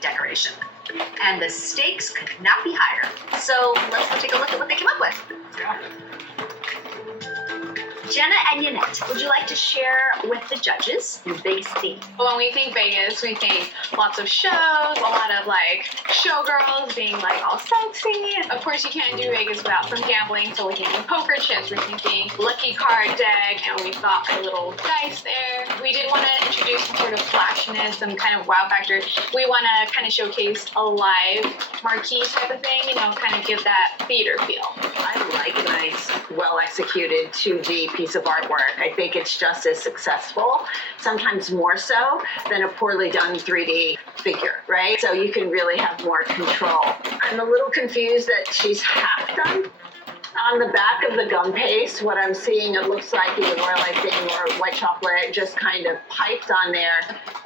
decoration. And the stakes could not be higher. So let's go take a look at what they came up with. Yeah. Jenna and Yanette, would you like to share with the judges your biggest theme? When we think Vegas, we think lots of shows, a lot of like showgirls being like all sexy. Of course, you can't do Vegas without some gambling, so we're thinking poker chips, we're thinking lucky card deck, and we thought a little dice there. We did want to introduce some sort of flashiness, some kind of wow factor. We want to kind of showcase a live marquee type of thing, kind of give that theater feel. I like a nice, well-executed 2D piece of artwork. I think it's just as successful, sometimes more so, than a poorly done 3D figure, right? So you can really have more control. I'm a little confused that she's half done. On the back of the gum paste, what I'm seeing, it looks like either royal icing or white chocolate just kind of piped on there,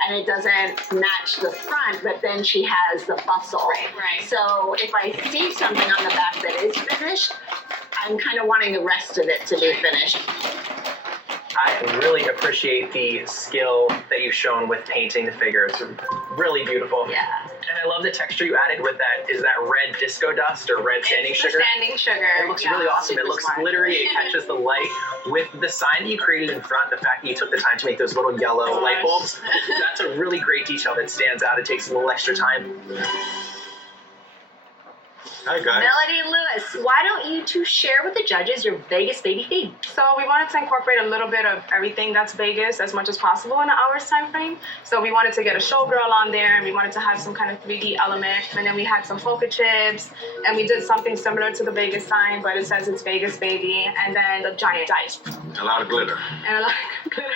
and it doesn't match the front, but then she has the bustle. Right. So if I see something on the back that is finished, I'm kind of wanting the rest of it to be finished. I really appreciate the skill that you've shown with painting the figure. It's really beautiful. Yeah. And I love the texture you added with that. Is that red disco dust or red standing It's sugar? Standing sugar. It looks really awesome. It looks glittery. It catches the light. With the sign that you created in front, the fact that you took the time to make those little yellow light bulbs, that's a really great detail that stands out. It takes a little extra time. Hi, guys. Melody and Lewis, why don't you two share with the judges your Vegas baby theme? So we wanted to incorporate a little bit of everything that's Vegas as much as possible in an hour's time frame. So we wanted to get a showgirl on there, and we wanted to have some kind of 3D element. And then we had some polka chips, and we did something similar to the Vegas sign, but it says it's Vegas baby, and then the giant dice. A lot of glitter. And a lot of glitter.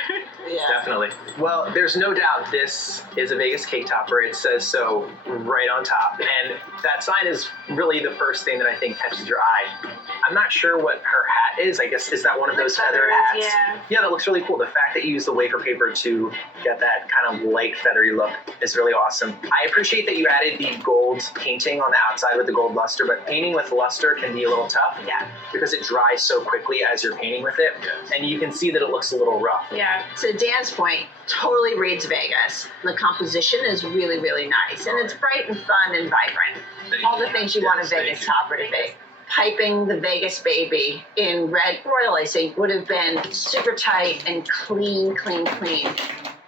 Yeah. Definitely. Well, there's no doubt this is a Vegas cake topper. It says so right on top. And that sign is really the first thing that I think catches your eye. I'm not sure what her hat is. I guess, is that one of those feather hats? Yeah. Yeah, that looks really cool. The fact that you use the wafer paper to get that kind of light feathery look is really awesome. I appreciate that you added the gold painting on the outside with the gold luster, but painting with luster can be a little tough. Yeah. Because it dries so quickly as you're painting with it. And you can see that it looks a little rough. Yeah. To Dan's point, totally reads Vegas. The composition is really, really nice, and it's bright and fun and vibrant. All the things you want a Vegas topper to be. Piping the Vegas baby in red royal icing would have been super tight and clean.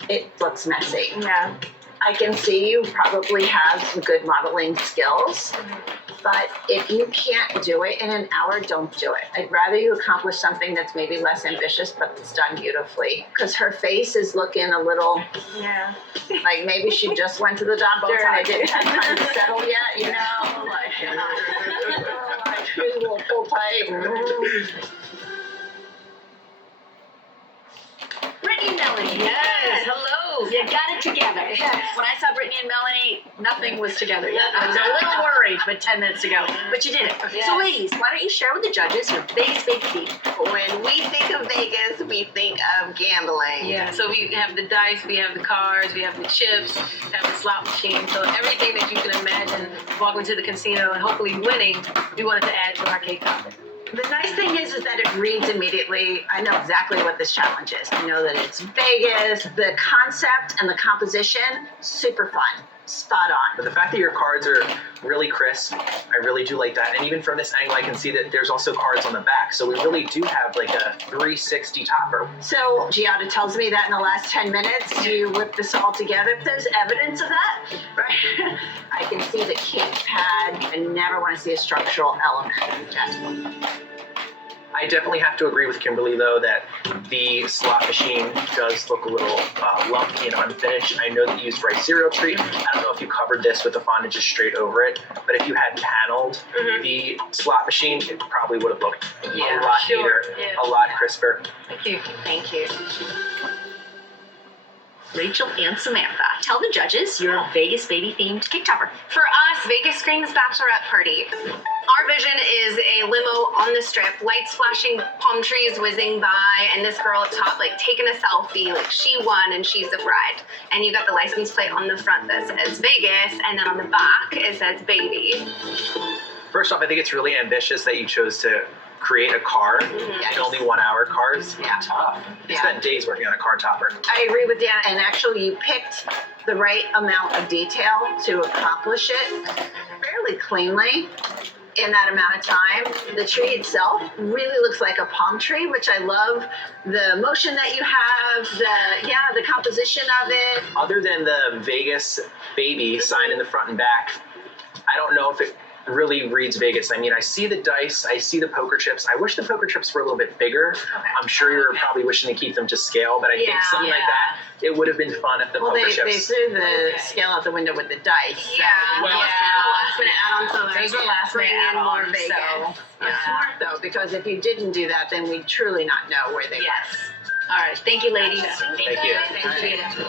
It looks messy. Yeah. I can see you probably have some good modeling skills, but if you can't do it in an hour, don't do it. I'd rather you accomplish something that's maybe less ambitious, but it's done beautifully. Because her face is looking a little Yeah. like maybe she just went to the doctor and it didn't have time to settle yet, you know? Like, here's a little pull pipe. Brittany and Melanie. Yes. Hello. You got it together. When I saw Brittany and Melanie, nothing was together yet. I was a little worried, but 10 minutes ago. But you did it. Yes. So ladies, why don't you share with the judges your Vegas baby theme? When we think of Vegas, we think of gambling. Yeah, so we have the dice, we have the cards, we have the chips, we have the slot machine. So everything that you can imagine walking to the casino and hopefully winning, we wanted to add to our cake topper. The nice thing is that it reads immediately. I know exactly what this challenge is. I know that it's Vegas. The concept and the composition, super fun. Spot on. But the fact that your cards are really crisp, I really do like that. And even from this angle, I can see that there's also cards on the back. So we really do have like a 360 topper. So Giada tells me that in the last 10 minutes you whip this all together. There's evidence of that, right? I can see the cake pad. I never want to see a structural element. Just I definitely have to agree with Kimberly, though, that the slot machine does look a little lumpy and unfinished. I know that you used rice cereal treat. I don't know if you covered this with the fondant just straight over it, but if you had paneled the slot machine, it probably would have looked a lot neater, a lot crisper. Thank you. Thank you. Rachel and Samantha, tell the judges your Vegas baby themed cake topper. For us, Vegas screams bachelorette party. Our vision is a limo on the strip, lights flashing, palm trees whizzing by, and this girl at top like taking a selfie, like she won and she's the bride. And you got the license plate on the front that says Vegas, and then on the back it says baby. First off, I think it's really ambitious that you chose to create a car in only 1 hour cars. Yeah. Tough. You Yeah. spent days working on a car topper. I agree with Dan, and actually you picked the right amount of detail to accomplish it fairly cleanly in that amount of time. The tree itself really looks like a palm tree, which I love. The motion that you have, the composition of it. Other than the Vegas baby sign in the front and back, I don't know if it really reads Vegas. I mean, I see the dice, I see the poker chips. I wish the poker chips were a little bit bigger. I'm sure you're probably wishing to keep them to scale, but I think something like that, it would have been fun if the Well, poker they chips. threw the scale out the window with the dice. So. Well, last minute add-on to like Those were last bring minute in more add-ons, Vegas. so- It's smart though, because if you didn't do that, then we'd truly not know where they Yes. All right. Thank you, ladies. Thank you. Appreciate it.